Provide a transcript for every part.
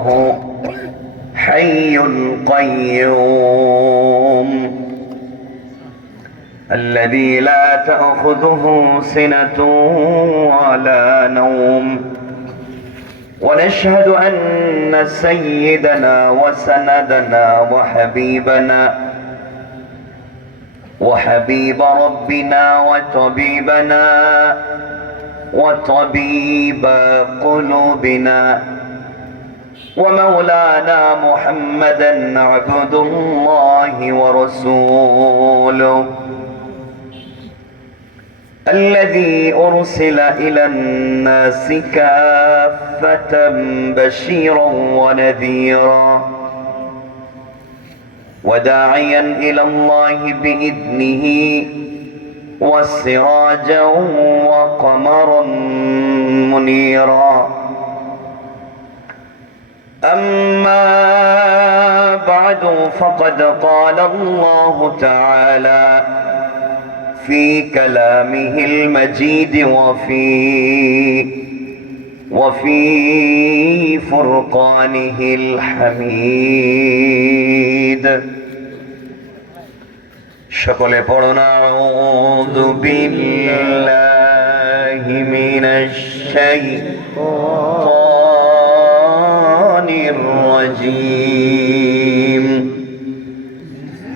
الله حي القيوم الذي لا تأخذه سنة ولا نوم ونشهد أن سيدنا وسندنا وحبيب ربنا وطبيب قلوبنا ومولانا محمدا عبد الله ورسوله الذي أرسل إلى الناس كافة بشيرا ونذيرا وداعيا إلى الله بإذنه وسراجا وقمرا منيرا أما بعد فقد قال الله تعالى في كلامه المجيد وفي فرقانه الحميد সকলে পড়ুন আউযু বিল্লাহি মিনাশ শাইতানির রাজীম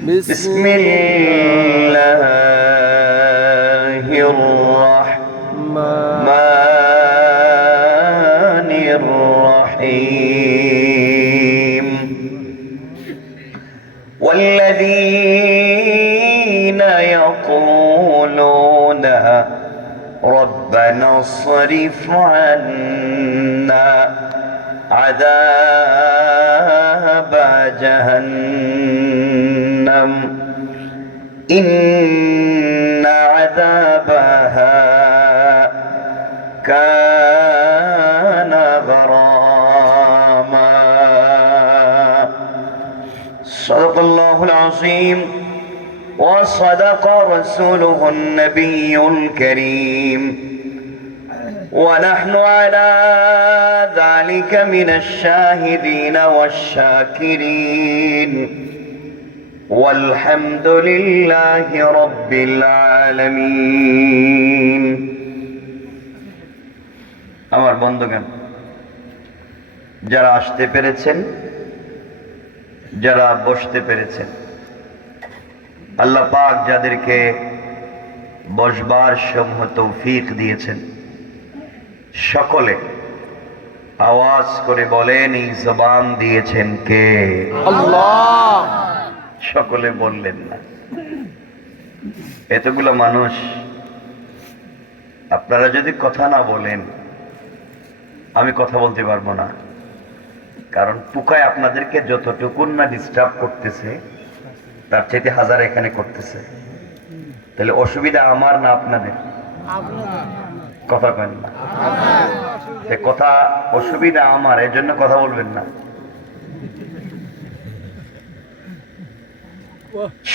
বিসমিল্লাহির রাহমানির রাহিম والذين يقولون ربنا اصرف عنا عذاب جهنم إن عذابها كان غراما صدق الله العظيم وصدق رسوله النبي الكريم ونحن على ذلك من الشاهدين والشاكرين والحمد لله رب العالمين আমার বন্ধুগণ, যারা আসতে পেরেছেন, যারা বসতে পেরেছেন, আল্লাহ পাক যাদেরকে বসবার সমূহ তৌফিক দিয়েছেন, সকলে আওয়াজ করে বলেন, এই জবান দিয়েছেন কে? আল্লাহ। সকলে বললেন না। এতগুলো মানুষ, আপনারা যদি কথা না বলেন আমি কথা বলতে পারবো না। কারণ পোকায় আপনাদেরকে যতটুকুন না ডিস্টার্ব করতেছে তার চাইতে হাজার এখানে করতেছে। তাহলে অসুবিধা আমার না আপনাদের? কথা কেন না? কথা অসুবিধা আমার, এর জন্য কথা বলবেন না।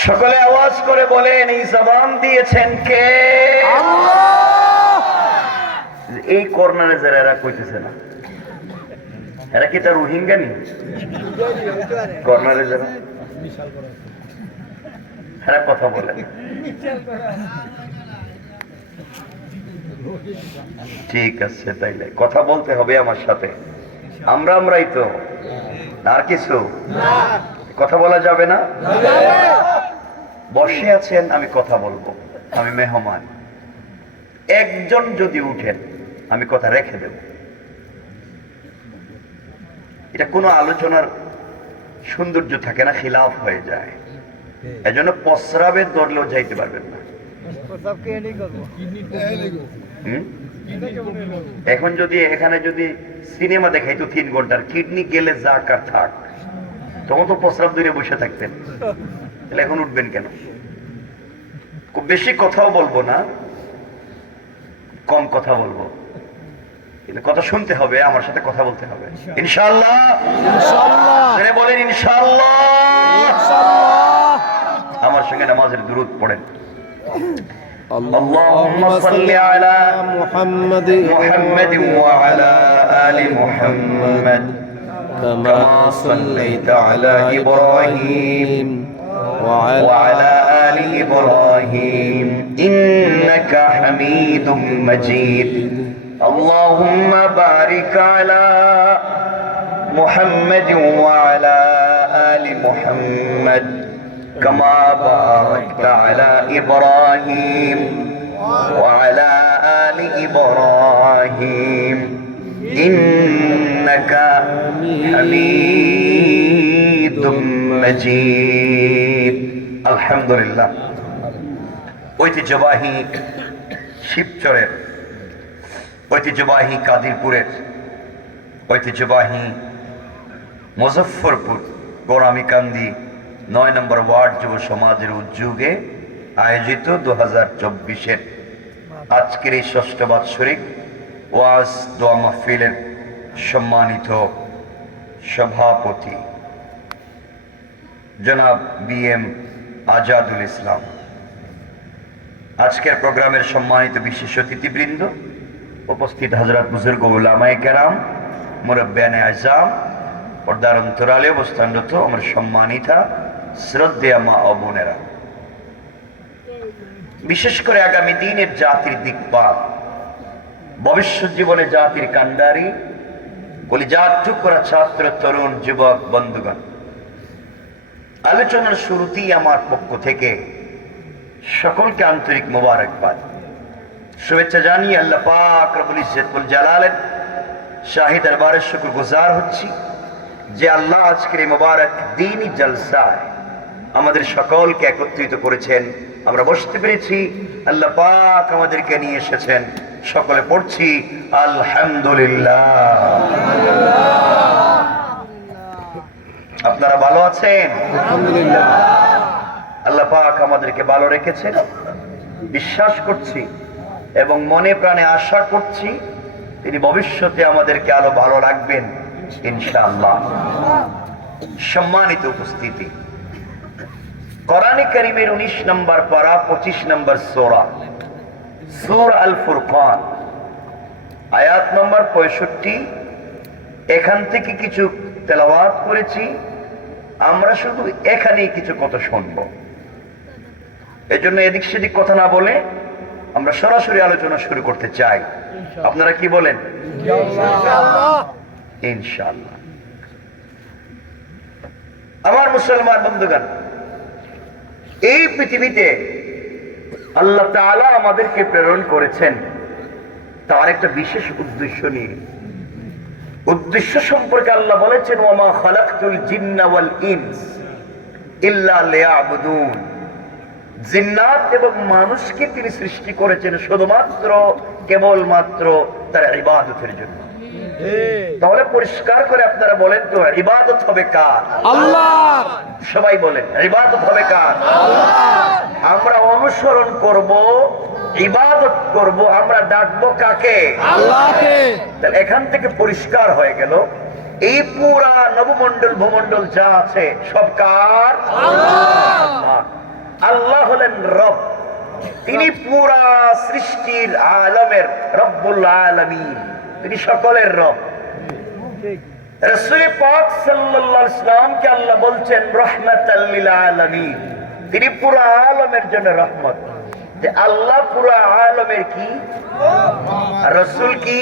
সকলে আওয়াজ করে বলেন, এই জবান দিয়েছেন কে? এই কর্নারে যারা এরা কইতেছে না, এরা কি তার রোহিঙ্গা নি? কর্নারে যারা এরা কথা বলে, ঠিক আছে, তাইলে কথা বলতে হবে আমার সাথে। আমরাই তো, আর কিছু কথা বলা যাবে না? বসে আছেন, আমি কথা বলবো, আমি মেহমান। একজন যদি উঠেন আমি কথা রেখে দেব। এটা কোনো আলোচনার সৌন্দর্য থাকে না, খিলাফ হয়ে যায়। এজন্য প্রস্রাবের দরলেও যাইতে পারবেন না। এখন যদি এখানে যদি সিনেমা দেখাইতো 3 ঘন্টার, কিডনি গেলে যাক আর থাক, তখন তো প্রস্রাব দূরে বসে থাকতেন। তাহলে এখন উঠবেন কেন? খুব বেশি কথাও বলবো না, কম কথা বলবো, কিন্তু কথা শুনতে হবে, আমার সাথে কথা বলতে হবে ইনশাআল্লাহ। ইনশাআল্লাহ বলেন, ইনশাআল্লাহ। আমার সঙ্গে নামাজের দুরূদ পড়েন। اللهم صل على محمد وعلى آل محمد كما صليت على إبراهيم وعلى آل إبراهيم إنك حميد مجيد اللهم بارك على محمد وعلى آل محمد كما باركت على إبراهيم وعلى آل إبراهيم إنك حميد مجيد الحمد لله ঐতিহ্যবাহী শিবচরের ঐতিহ্যবাহী কাদিরপুরের ঐতিহ্যবাহী মুজফ্ফরপুর গোরামিকান্দি 9 নম্বর ওয়ার্ড যুব সমাজের উদ্যোগে আয়োজিত 2024-এর আজকের এই ষষ্ঠ বাৎসরিক ওয়াজ দোয়া মাহফিলের সম্মানিত সভাপতি জনাব BM আজাদুল ইসলাম, আজকের প্রোগ্রামের সম্মানিত বিশেষ অতিথিবৃন্দ, উপস্থিত হযরত বুজুর্গ উলামায়ে কেরাম, মুরব্বিয়ানে আযম, পর্দার অন্তরালে অবস্থানরত আমার সম্মানিতা শ্রদ্ধেয়া মা ও বোনেরা, বিশেষ করে আগামী দিনের জাতির দিকপাল, ভবিষ্যৎ জীবনে জাতির কান্ডারি, কলিজার টুকরা ছাত্র তরুণ যুবক বন্ধুগণ, আলোচনার শুরুতেই আমার পক্ষ থেকে সকলকে আন্তরিক মোবারকবাদ শুভেচ্ছা জানিয়ে আল্লাহ পাক রব্বুল ইজ্জতুল জালালের শাহী দরবারে শুকরগুজার হচ্ছি যে আল্লাহ আজকের এই মোবারক দ্বীনি জলসায় আমাদের সকলকে একত্রিত করেছেন, আমরা বসতে পেরেছি, আল্লাহ পাক আমাদেরকে নিয়ে এসেছেন, সকলে পড়ছি আলহামদুলিল্লাহ। আপনারা ভালো আছেন? আলহামদুলিল্লাহ। আল্লাহ পাক আমাদেরকে ভালো রেখেছেন, বিশ্বাস করছি এবং মনে প্রাণে আশা করছি তিনি ভবিষ্যতে আমাদেরকে আরো ভালো রাখবেন ইনশাআল্লাহ। সম্মানিত উপস্থিতি, কোরআনে কারীমের 19 নম্বর পারা 25 নম্বর সূরা সূরা আল ফুরকান আয়াত নম্বর 65, এখান থেকে কিছু তেলাওয়াত করেছি, আমরা শুধু এখানেই কিছু কথা শুনবো। এজন্য এদিক সেদিক কথা না বলে আমরা সরাসরি আলোচনা শুরু করতে চাই। আপনারা কি বলেন? ইনশাআল্লাহ। আমার মুসলমান বন্ধুগণ, এই পৃথিবীতে আল্লাহ তাআলা আমাদেরকে প্রেরণ করেছেন তার একটা বিশেষ উদ্দেশ্য নিয়ে। উদ্দেশ্য সম্পর্কে আল্লাহ বলেছেন, ওয়ামা খালাকতুল জিন্না ওয়াল ইনস ইল্লা লিয়াবুদুন, জিন্নাত এবং মানুষকে তিনি সৃষ্টি করেছেন শুধুমাত্র কেবলমাত্র তার ইবাদতের জন্য। তাহলে পরিষ্কার করে আপনারা বলেন তো, ইবাদত হবে কার? আল্লাহ। সবাই বলেন, ইবাদত হবে কার? আল্লাহ। আমরা অনুসরণ করব, ইবাদত করব, আমরা ডাকবো কাকে? আল্লাহকে। তাহলে এখান থেকে পরিষ্কার হয়ে গেল এই পুরা নবমণ্ডল ভূমণ্ডল যা আছে সব কার? আল্লাহ। আল্লাহ হলেন রব, তিনি পুরা সৃষ্টির আলমের রব্বুল আলামিন, তিনি সকলের রব। রাসূল পাক সাল্লাল্লাহু আলাইহি ওয়াসাল্লামকে আল্লাহ বলছেন রাহমাতাল লিল আলামিন, তিনি পুরা আলমের জন্য রহমত। যে আল্লাহ পুরা আলমের কি? রাসূল কি?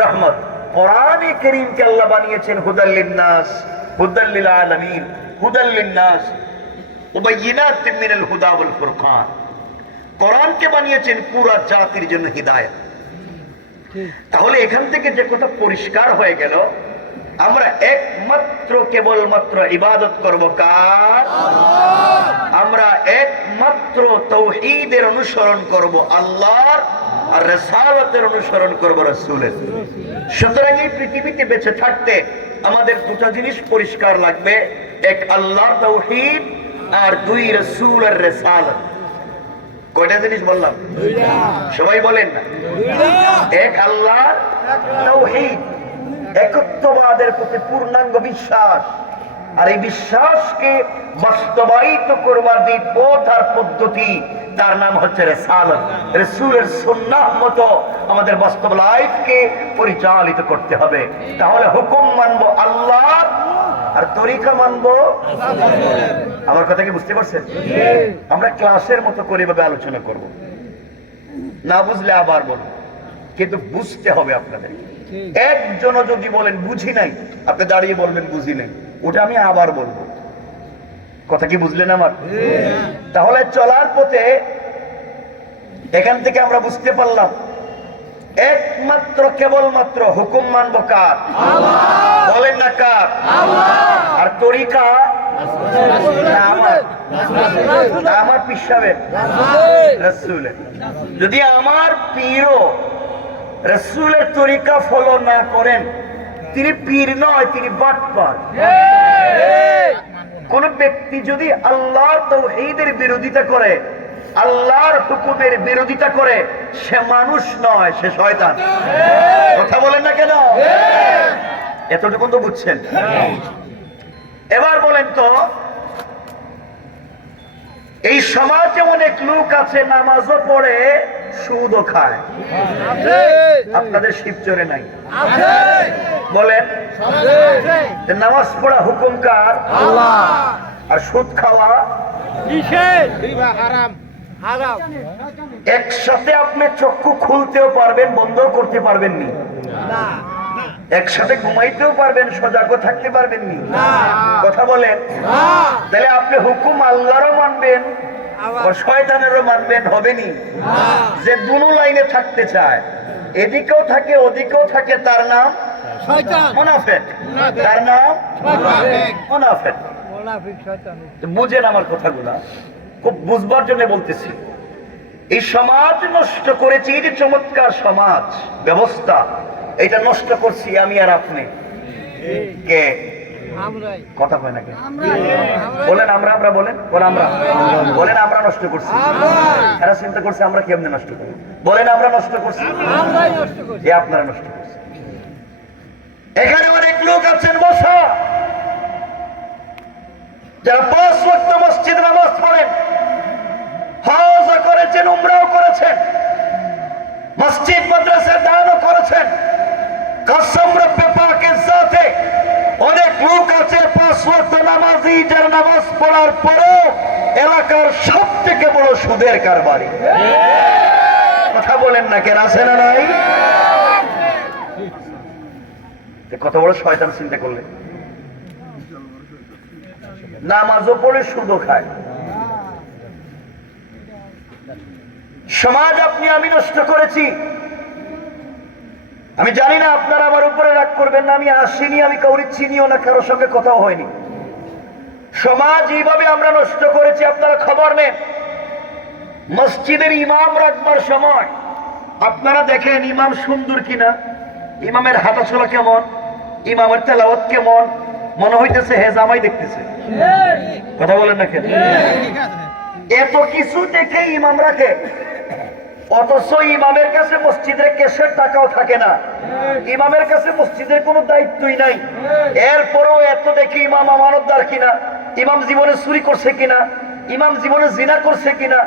রহমত। কোরআনে কারীমকে আল্লাহ বানিয়েছেন হুদাল লিন-নাস, হুদাল লিল আলামিন, হুদাল লিন-নাস ওয়াবাইয়িনাতিন মিনাল হুদা ওয়াল ফুরকান। কোরআনকে বানিয়েছেন পুরা জাতির জন্য হিদায়াত। তাহলে এখান থেকে যে কথা পরিষ্কার হয়ে গেল, আমরা একমাত্র কেবলমাত্র ইবাদত করব কার? আল্লাহ। আমরা একমাত্র তাওহীদের অনুসরণ করব আল্লাহর, আর রিসালাতের অনুসরণ করব রাসূলের। সুতরাং এই পৃথিবীতে বেঁচে থাকতে আমাদের দুটো জিনিস পরিষ্কার লাগবে, এক আল্লাহর তাওহীদ আর দুই রাসূলের রিসালাত। কয়টা জিনিস বললাম? সবাই বলেন না? এক আল্লাহর তাওহীদ, একত্ববাদের প্রতি পূর্ণাঙ্গ বিশ্বাস, আর এই বিশ্বাসকে বাস্তবায়িত করবার যে পথ আর পদ্ধতি তার নাম হচ্ছে রিসালাত। রাসূলের সুন্নাহ মতো আমাদের বাস্তব লাইফকে পরিচালিত করতে হবে। তাহলে হুকুম মানবো আল্লাহর, আর তরিকা মানবো। আমার কথা কি বুঝতে পারছেন? আমরা ক্লাসের মতো করে ভাবে আলোচনা করব, না বুঝলে আবার বলবো, কিন্তু বুঝতে হবে আপনাদের। একজনও যদি বলেন বুঝি নাই, আপনি দাঁড়িয়ে বলবেন বুঝি নাই, ওটা আমি আবার বলবো। কথা কি বুঝলেন আমার? তাহলে চলার পথে এখান থেকে আমরা বুঝতে পারলাম একমাত্র কেবলমাত্র হুকুম মানবো কার? বলেন না কার? আর তরিকা আমার পিসাবের, রাসূলের। যদি আমার পীরও রাসূলের তরিকা ফলো না করেন, তিনি পীর নয়, তিনি বাটপার। কোন ব্যক্তি যদি আল্লাহর তাওহীদের বিরোধিতা করে, আল্লাহর হুকুমের বিরোধিতা করে, সে মানুষ নয়, সে শয়তান। কথা বলেন না কেন? এতটুকু তো বুঝছেন। এবার বলেন তো, এই সমাজে অনেক লোক আছে নামাজও পড়ে সুদও খায়। আপনাদের শিবচরে নাই? বলেন, নামাজ পড়া হুকুম কার? আল্লাহ। আর সুদ খাওয়া হারাম। একসাথে আপনি চক্ষু খুলতেও পারবেন, বন্ধও করতে পারবেন নি। একসাথে ঘুমাইতেও পারবেন, সজাগও থাকতে পারবেন নি। কথা বলেন। তাহলে আপনি হুকুম আল্লাহরও মানবেন, শয়তানেরও মানবেন, হবে নি? যে দুনো লাইনে থাকতে চায়, এদিকেও থাকে ওদিকেও থাকে, তার নাম মুনাফিক। তার নাম মুনাফিক। বুঝেন আমার কথাগুলা, খুব বুঝবার জন্য বলতেছি। এই সমাজ নষ্ট করেছি, এই যে চমৎকার সমাজ ব্যবস্থা, এটা নষ্ট করছি আমি আর আপনি। কে? কথা হয় না কেন? বলেন আমরা, আমরা বলেন, বলেন আমরা, বলেন আমরা নষ্ট করছি। এরা চিন্তা করছে আমরা কেমনে নষ্ট করি। বলেন আমরা নষ্ট করছি, যে আপনারা নষ্ট করছেন। এখানে অনেক লোক আছেন বসা, যারা 5 ওয়াক্ত মসজিদ নামাজ পড়েন, হজ করেছেন, উমরাও করেছেন, মসজিদ মাদ্রাসা দানও করেছেন। কসম রব্বে পাকের সাথে অনেক লোক আছে 5 ওয়াক্ত নামাজি, যারা নামাজ পড়ার পরেও এলাকার সব থেকে বড় সুদের কারবারি। কথা বলেন না কেন? আছে না নাই? কত বড় শয়তান চিন্তা করলে। নামাজও পড়ে সুদও খায়। সমাজ আপনি আমি নষ্ট করেছি। আমি জানি না আপনারা আমার উপরে রাগ করবেন না, আমি আসিনি, আমি কাউরি চিনিও না, কারোর সঙ্গে কথাও হয়নি। সমাজ এইভাবে আমরা নষ্ট করেছি, আপনারা খবর নেন। মসজিদের ইমাম রাখবার সময় আপনারা দেখেন ইমাম সুন্দর কিনা, ইমামের হাঁটাচলা কেমন, ইমামের তেলাওয়াত কেমন, মনে হইতেছে হে জামাই দেখতেছে। কথা বলেন না কেন? এত কিছু দেখে ইমাম রাখে, অথচ ইমামের কাছে মসজিদের ক্যাশের টাকাও থাকে না, ইমামের কাছে মসজিদের কোনো দায়িত্বই নাই। এরপরও এত দেখি ইমাম আমানতদার কিনা, ইমাম জীবনে চুরি করছে কিনা, ইমাম জীবনে জিনা করছে কিনা,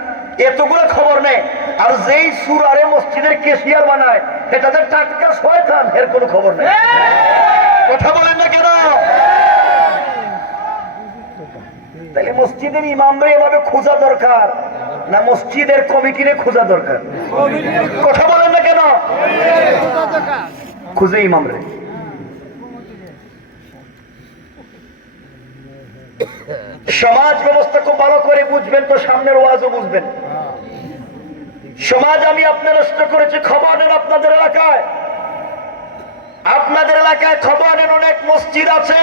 এতগুলো খবর নেই। আর যেই সুরারে মসজিদের ক্যাশিয়ার বানায়, এটা যে টাটকা শয়তান, এর কোনো খবর নেই। কথা বলেন না কেন? তাহলে মসজিদের ইমামরা এভাবে খোঁজা দরকার না মসজিদের কমিটিরে খোঁজা দরকার? কথা বলেন না কেন? খুঁজে ইমামরে। সমাজ ব্যবস্থা খুব ভালো করে বুঝবেন তো সামনের ওয়াজও বুঝবেন। সমাজ আমি আপনার নষ্ট করেছি। খবর নেন আপনাদের এলাকায়, আপনাদের এলাকায় খবর নেন, অনেক মসজিদ আছে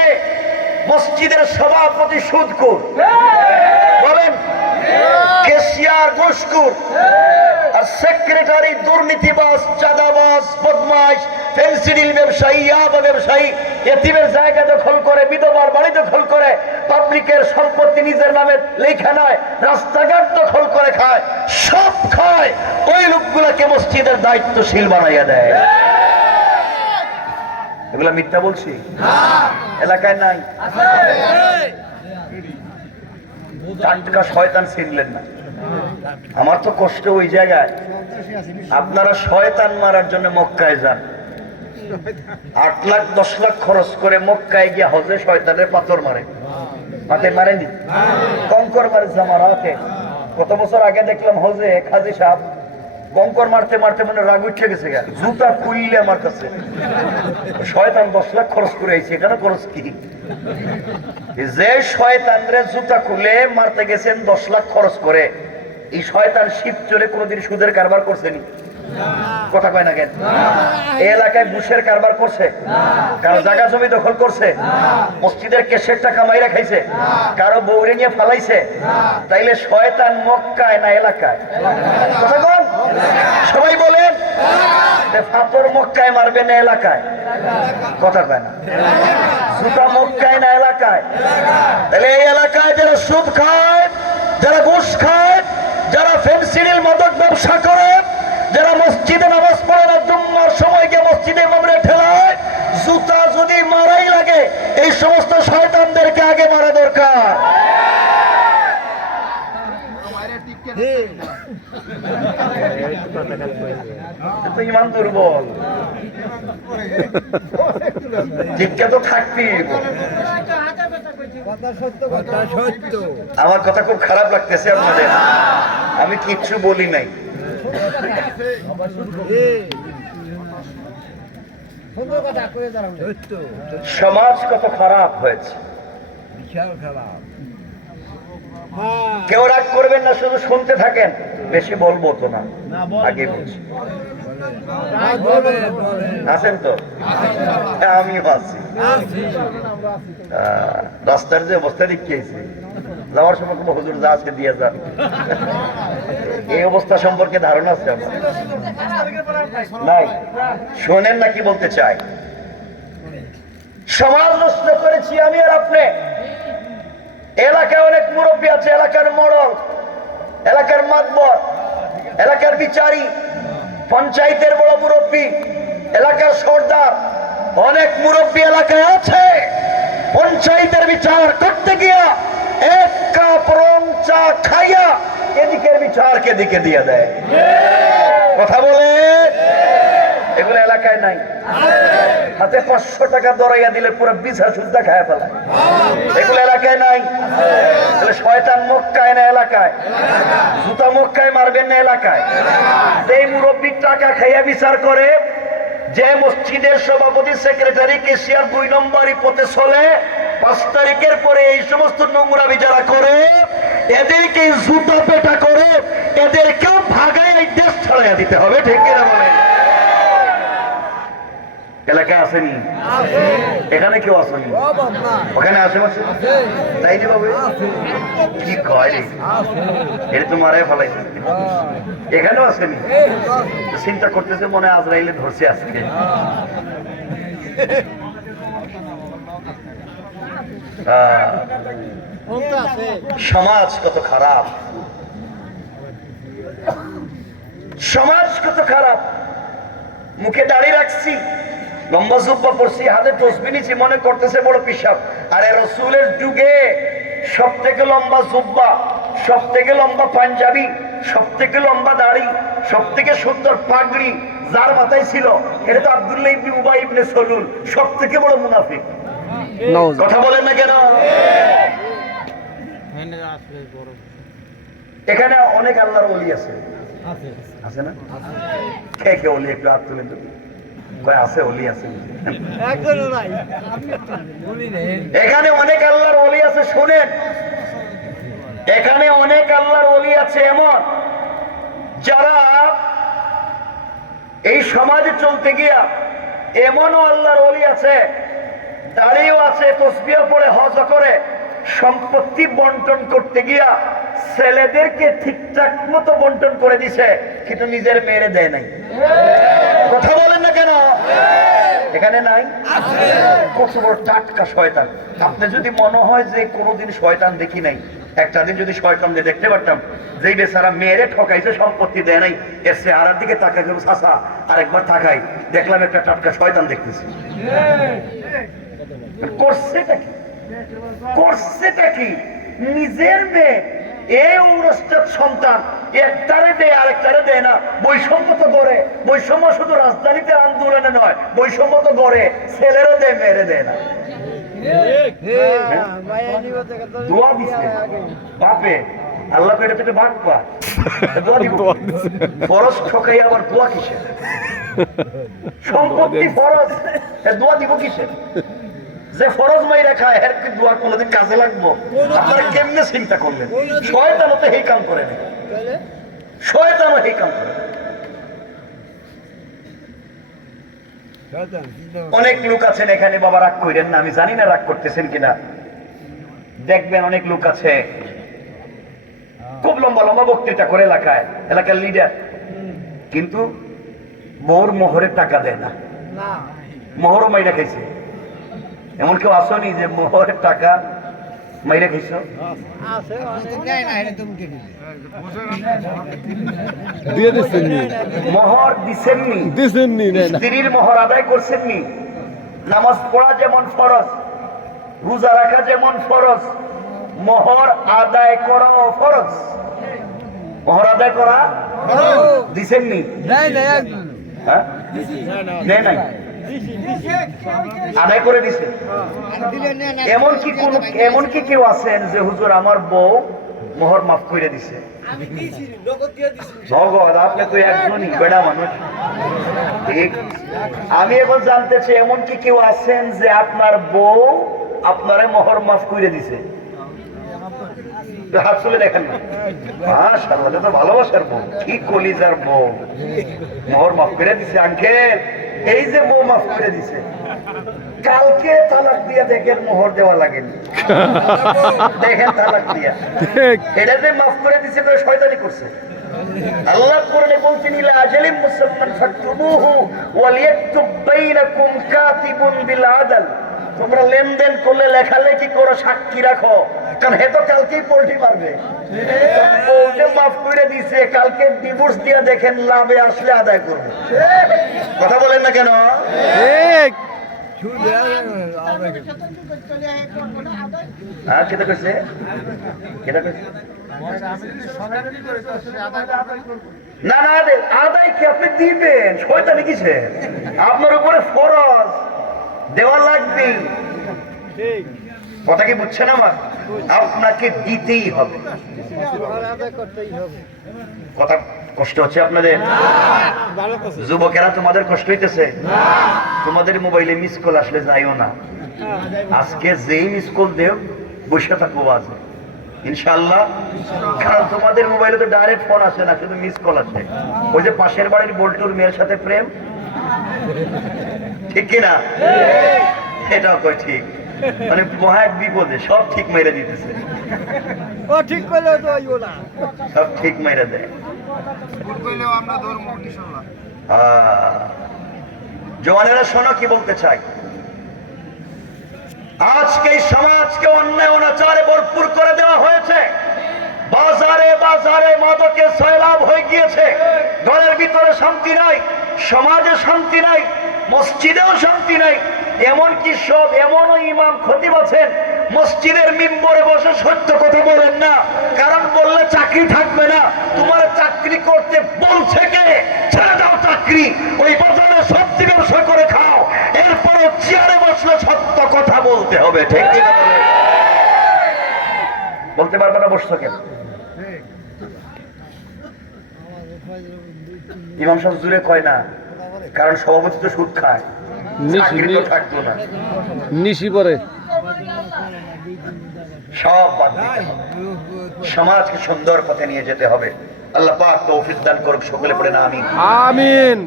মসজিদের সভাপতি সুদখোর, বলেন ক্যাশিয়ার ঘুষখোর, আর সেক্রেটারি দুর্নীতিবাজ, চাঁদাবাজ, বদমাশ, ফেন্সিডিল ব্যবসায়ী, ইয়াবা ব্যবসায়ী, এতিমের জায়গা দখল করে, বিধবার বাড়ি দখল করে, পাবলিকের সম্পত্তি নিজের নামে লেখা নয়, রাস্তাঘাট দখল করে খায়, সব খায়। ওই লোকগুলাকে মসজিদের দায়িত্বশীল বানাইয়া দেয়। এগুলা মিথ্যা বলছি? এলাকায় নাই? টাটকা শয়তান চিনলেন না? আমার তো কষ্ট ওই জায়গায়, আপনারা শয়তান মারার জন্য মক্কায় যান, 8 লাখ 10 লাখ খরচ করে মক্কায় গিয়ে হজে শয়তানের পাথর মারে, হাতে মারেনি, কঙ্কর মারে জামারাতে। কত বছর আগে দেখলাম হজে এক হাজি সাহেব কঙ্কর মারতে মারতে মনে রাগ উঠে গেছে, জুতা খুললে আমার কাছে। শয়তান 10 লাখ খরচ করে আইছে, এখানে খরচ কি? যে শয়তানরে জুতা খুলে মারতে গেছেন 10 লাখ খরচ করে, এই শয়তান শিব চলে কোনোদিন সুদের কারবার করছেনি? কথা কয় না কেন? এই এলাকায় ঘুষের কারবার করছে? কারো জায়গা জমি দখল করছে? মসজিদের কেশের টাকা মাইরা খাইছে? কারো বউরে নিয়ে ফালাইছে? তাইলে শয়তান মক্কায় না এলাকায়? কথা বল, সবাই বলেন। ফাতর মক্কায় মারবে না এলাকায়? কথা কয় না। জুতা মক্কায় না এলাকায়? তাহলে এই এলাকায় যারা সুদ খায়, যারা ঘুষ খায়, যারা ফেন্সিডিল মাদক ব্যবসা করে, যারা মসজিদে নামাজ পড়ে না, জুম্মার সময় গিয়ে মসজিদে ইমামরে ঠেলায়, জুতা যদি মারাই লাগে এই সমস্ত শয়তানদেরকে আগে মারা দরকার। ইমান দুর্বল, জিজ্ঞা তো থাকতেই। আমার কথা খুব খারাপ লাগতেছে আপনাদের, আমি কিচ্ছু বলি নাই। সমাজ কত খারাপ হয়েছে, কেউ রাগ করবেন না, শুধু শুনতে থাকেন, বেশি বলবো তো না, আগে বলছি। আছেন তো? আমিও আছি। রাস্তার যে অবস্থা দেখিয়েছি, যাওয়ার সময় কোনো হুজুর যা আজকে দিয়ে যান, এই অবস্থা সম্পর্কে ধারণা আছে আমার নাই? শোনেন না কি বলতে চাই? সমাজ নষ্ট করেছি আমি আর আপনি। এলাকায় অনেক মুরব্বী আছে, এলাকার মোড়ল, এলাকার মাতবর, এলাকার বিচারী, পঞ্চায়েতের বড় মুরব্বী, এলাকার সর্দার, অনেক মুরব্বী এলাকায় আছে। পঞ্চায়েতের বিচার করতে গিয়া এক কাপ রং চা খাইয়া এদিকের বিচার কেদিকে দিয়ে দেয়। কথা বলে, এগুলো এলাকায় নাই। হাতে 500 টাকা দরাইয়া দিলে পুরো বিছা সুদ্ধা খায় ফেলায়, এগুলো এলাকায় নাই। তাহলে শয়তান মক্কায় না এলাকায়? জুতা মক্কায় মারবেন না এলাকায়? এই মুরব্বীর টাকা খাইয়া বিচার করে, যে মসজিদের সভাপতি, সেক্রেটারি, কেশিয়ার 2 নম্বরই পথে চলে, 5 তারিখের পরে এই সমস্ত নোংরামি যারা করে, এদেরকে জুতা পেটা করে, এদেরকেও ভাগায় এই দেশ ছাড়াইয়া দিতে হবে। ঠিক কিনা বলেন? এলাকা আসেনি? এখানে কেউ আসেনি? ওখানে আশেপাশে তাই নি বাবু? কি কয় এটা তো মারাই ফেলাইছে। এখানেও আসেনি? চিন্তা করতেছে মনে হয় আজরাইলে ধরছে আজকে। সমাজ কত খারাপ, সমাজ কত খারাপ। মুখে দাঁড়িয়ে রাখছি, লম্বা জুব্বা পড়ছি, হাতে তসবিহ নিছি, মনে করতেছে বড় পিশাব। আরে রসুলের যুগে সব থেকে লম্বা জুব্বা, সব থেকে লম্বা পাঞ্জাবি, সব থেকে লম্বা দাড়ি, সব থেকে সুন্দর পাগড়ি যার মাথায় ছিল, এটা তো আব্দুল্লাহ ইবনে উবাই ইবনে সলুল, সব থেকে বড় মুনাফিক। কথা বলেন না কেন? এখানে অনেক আল্লাহর ওলি আছে, আছে না? কে কে ওলি একটু হাত তুলে দেবে? আছে ওলি আছে, এখানে অনেক আল্লাহর ওলি আছে। শুনেন, এখানে অনেক আল্লাহর ওলি আছে এমন যারা এই সমাজে চলতে গিয়া, এমনও আল্লাহর ওলি আছে, দাঁড়িয়েও আছে, তসবিহ পড়ে, হজ করে, সম্পত্তি বন্টন করতে গিয়া ছেলেদেরকে ঠিকঠাক মতো বন্টন করে দিছে, কিন্তু নিজের মেয়েরে দেয় নাই। কথা বলেন না কেন? এখানে নাই? কত বড় টাটকা শয়তান। আপনি যদি মনে হয় যে কোনোদিন শয়তান দেখি নাই, একটা দিন যদি শয়তানদের দেখতে পারতাম, যেই বেচারা মেয়েরে ঠকাইছে, সম্পত্তি দেয় নাই, এর চেহারার দিকে তাকাই গেল, চাচা আরেকবার তাকাই, দেখলাম একটা টাটকা শয়তান দেখতেছি। করছেটা কি? করছেটা কি? নিজের মেয়ে এই অনুষ্ঠান সন্তান একটারে দেয় আরেকটারে দেয় না। বৈষম্য তো গড়ে, বৈষম্য শুধু রাজধানীতে আন্দোলনে নয়, বৈষম্য তো গড়ে ছেলেরও দেয় মেয়েরে দেয় না। দোয়া দিছে বাপে, আল্লাহ পেটে পেটে ভাগ পা দোয়া দিব। ফরজ ঠকাই আবার দোয়া কিসে? সম্পত্তি ফরজ, দোয়া দিব কিসে? যে ফরজ মাইরা খায় এর কি দোয়া কোনোদিন কাজে লাগবো? আপনারা কেমনে চিন্তা করলেন? শয়তানও তো এই কাম করে না, শয়তানও এই কাম করে। অনেক লোক আছেন এখানে, বাবা রাগ করেন না, আমি জানি না রাগ করতেছেন কিনা। দেখবেন অনেক লোক আছে খুব লম্বা লম্বা বক্তৃতা করে এলাকায়, এলাকার লিডার, কিন্তু বউর মোহরের টাকা দেয় না, মোহরও মাইরা খাইছে। এমন কেউ আসনি যে মোহরের টাকা মাইরা খাইছ? মোহর দিছেননি, স্ত্রীর মোহর আদায় করছেননি। নামাজ পড়া যেমন ফরজ, রোজা রাখা যেমন ফরজ, মোহর আদায় করাও ফরজ। মোহর আদায় করা দিছেননি? হ্যাঁ, নাই আদায় করে দিছে। এমনকি কেউ আছেন যে হুজুর আমার বউ মোহর মাফ করে দিছে। ভগবান, আপনি তো একজনই বেড়া মানুষ, ঠিক? আমি এখন জানতে চাই এমনকি কেউ আছেন যে আপনার বউ আপনারে মোহর মাফ করে দিছে? হাত তুলে দেখেন না। মাশাআল্লাহ, তো ভালোবাসার বউ, কি কলিজার বউ, মোহর মাফ করে দিছে। আঙ্কেল, এই যে বউ মাফ করে দিছে, কালকে তালাক দিয়া দেখেন মোহর দেওয়া লাগেনি, দেখেন তালাক দিয়া এটা যে মাফ করে দিছে তো শয়তানি করছে। আল্লাহ কোরআনে বলছেন ইলা আজালিম মুসাম্মান ফাকতুবুহু ওয়ালিয়াকতুব বাইনাকুম কাতিবুন বিল আদল। তোমরা লেনদেন করলে লেখালেখি করো, সাক্ষী রাখো, কারণ হে তো কালকেই পোল্ট্রি মারবে। বউকে মাফ করে দিছে, কালকে ডিভোর্স দিয়া দেখেন লাভে আসলে আদায় করবে। কথা বলেন না কেন? ঠিক। হ্যাঁ, কেটে কইছে, কেটে কইছে না না আদায় কি আপনি দিবেন? শয়তানি কিসে? আপনার উপরে ফরজ, দেওয়া লাগবে। কথা কি বুঝছেন আমার? আপনাকে দিতেই হবে। কথা কষ্ট হচ্ছে আপনাদের? যুবকেরা তোমাদের কষ্ট হইতেছে? তোমাদের মোবাইলে মিস কল আসলে যাইও না। আজকে যেই মিস কল দেও বসে থাকবো আছে ইনশাআল্লাহ, কারণ তোমাদের মোবাইলে তো ডাইরেক্ট ফোন আসে না, শুধু মিস কল আসে। ওই যে পাশের বাড়ির বল্টুর মেয়ের সাথে প্রেম, ঠিক কিনা? এটাও কয় ঠিক, মানে মহা বিপদে সব ঠিক মেরে দিতেছে, সব ঠিক মেরে দেয়। জওয়ানেরা শোনো কি বলতে চাই। আজকে এই সমাজকে অন্যায় অনাচারে ভরপুর করে দেওয়া হয়েছে। বাজারে বাজারে মাদকের সয়লাভ হয়ে গিয়েছে। ঘরের ভিতরে শান্তি নাই, সমাজে শান্তি নাই, মসজিদেও শান্তি নাই। এমনকি সব এমনও ইমাম খতিব আছেন মসজিদের মিম্বরে বসে সত্য কথা বলেন না, কারণ বললে চাকরি থাকবে না। তোমার চাকরি করতে বলছে কে? ছেড়ে দাও চাকরি, ওই বাজারে সবজি ব্যবসা করে খাও, এরপরও চেয়ারে বসলে সত্য কথা বলতে হবে, ঠিক কি না? বলতে পারবে না বসছো কেন? ইমাম সাহেব জুড়ে কয় না, কারণ সভাপতি তো সুদ খায়, চাকরি তো থাকতো না, নিশি পরে সব বাদ দিতে হবে। সমাজকে সুন্দর পথে নিয়ে যেতে হবে। আল্লাহ পাক তৌফিক দান করুক, সকলে পড়ে না আমিন। আমিন।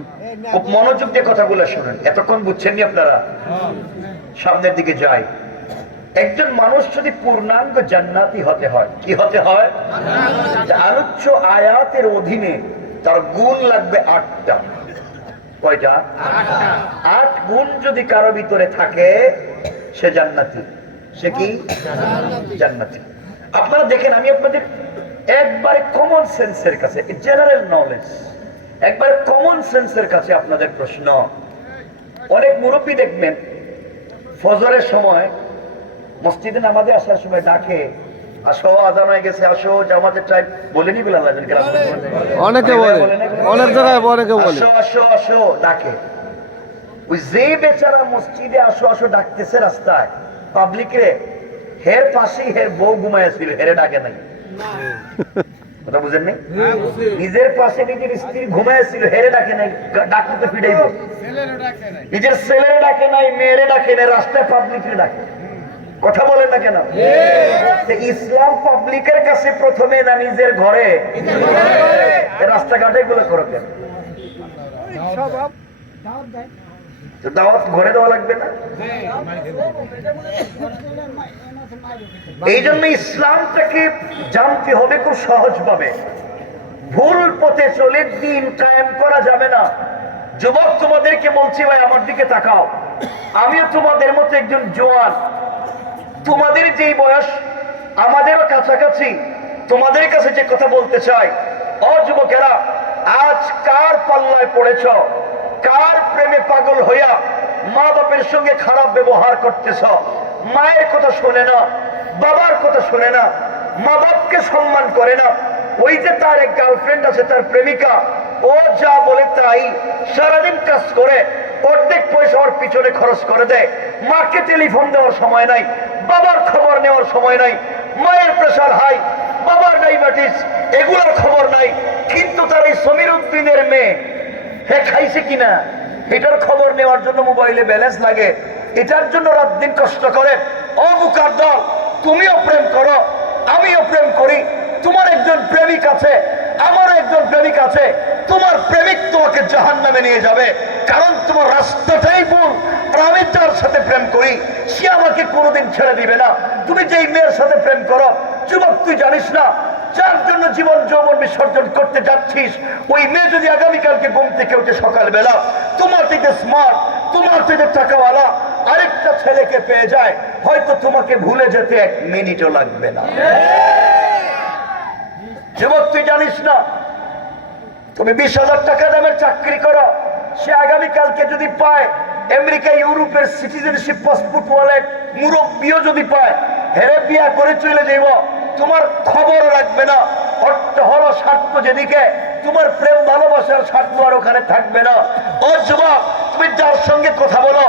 খুব মনোযোগ দিয়ে কথাগুলো শুনেন, এতক্ষণ বুঝছেননি আপনারা? সামনের দিকে যাই। একজন মানুষ যদি পূর্ণাঙ্গ জান্নাতি হতে হয়, কি হতে হয়? আলোচ্য আয়াতের অধীনে তার গুণ লাগবে ৮টা। কয়টা? ৮ গুণ যদি কারো ভিতরে থাকে সে জান্নাতি। সে কি? জান্নাতি। আপনারা দেখেন, আমি আপনাদের একবারে কমন সেন্সের কাছে, জেনারেল নলেজ, একবারে কমন সেন্সের কাছে আপনাদের প্রশ্ন। অনেক মুরব্বী দেখবেন ফজরের সময় মসজিদে নামাজে আসার সময় ডাকে, আসো, আজান হয়ে গেছে, আসো জামাতের টাইম বলেনি বিলাল আজান কেন? অনেকে বলে, অনেক জায়গায় অনেকে বলে আসো আসো আসো ডাকে। ওই যে বেচারা মসজিদে আসো আসো ডাকতেছে রাস্তায় পাবলিকে, হের পাশেই হের বউ ঘুমাইছিল, হেরে ডাকে নাই। কথা বুঝেন নাই? নিজের পাশে নিজের স্ত্রী ঘুমাইছিল, হেরে ডাকে নাই, ডাকতে তো ফিরাইব। নিজের ছেলেরে ডাকে নাই, মেয়েরে ডাকে নাই, রাস্তায় পাবলিকে ডাকে। কথা বলেন না কেন? ইসলাম পাবলিকের কাছে প্রথমে না নিজের ঘরে? রাস্তাঘাটে গুলো করো কেন? দাওয়াত ঘরে দেওয়া লাগবে না? এই জন্য ইসলামটাকে জানতে হবে খুব সহজ ভাবে। ভুল পথে চলে দিন কায়েম করা যাবে না। যুবক তোমাদেরকে বলছি, ভাই আমার দিকে তাকাও, আমিও তোমাদের মতো একজন জওয়ান। তোমাদের যেই বয়স আমাদেরও কাছাকাছি, তোমাদের কাছে যে কথা বলতে চাই, ও যুবকেরা, আজ কার পাল্লায় পড়েছ? কার প্রেমে পাগল হইয়া মা বাপের সঙ্গে খারাপ ব্যবহার করতেছ? মায়ের কথা শোনে না, বাবার কথা শোনে না, মা বাপকে সম্মান করে না। ওই যে তার এক গার্লফ্রেন্ড আছে, তার প্রেমিকা, ও যা বলে তাই, সারাদিন কাজ করে, অর্ধেক পয়সা ওর পিছনে খরচ করে দেয়। মাকে টেলিফোন দেওয়ার সময় নাই, বাবার খবর নেওয়ার সময় নাই, মায়ের প্রেসার হাই, বাবার ডায়াবেটিস, এগুলোর খবর নাই। কিন্তু তার এই সমীর উদ্দিনের মেয়ে, হে খাইছে কিনা এটার খবর নেওয়ার জন্য মোবাইলে ব্যালেন্স লাগে, এটার জন্য রাত দিন কষ্ট করে। ও বুকার দল, তুমিও প্রেম করো, আমিও প্রেম করি, তোমার একজন প্রেমিক আছে, আমারও একজন প্রেমিক আছে। তোমার প্রেমিক তোমাকে জাহান্নামে নিয়ে যাবে, কারণ তোমার রাস্তাটাই ভুল। আর আমি যার সাথে প্রেম করি সে আমাকে কোনোদিন ছেড়ে দিবে না। তুমি যেই মেয়ের সাথে প্রেম করো, যুবক তুই জানিস না, যার জন্য জীবন যৌবন বিসর্জন করতে যাচ্ছিস, ওই মেয়ে যদি আগামীকালকে ঘুম থেকে উঠে সকালবেলা তোমার থেকে স্মার্ট, তোমার থেকে টাকাওয়ালা আরেকটা ছেলেকে পেয়ে যায়, হয়তো তোমাকে ভুলে যেতে 1 মিনিটও লাগবে না। যুবক তুই জানিস না, তুমি 20,000 টাকা দামের চাকরি করো, সে আগামীকালকে যদি পায় আমেরিকা ইউরোপের সিটিজেনশিপ পাসপোর্ট ওয়ালেট মুরব্বীও যদি পায়, হেরে বিয়া করে চলে যাইব, তোমার খবর রাখবে না। অর্থ হলো স্বার্থ যেদিকে, তোমার প্রেম ভালোবাসার স্বার্থ আর ওখানে থাকবে না। ও যুবক, তুমি যার সঙ্গে কথা বলো,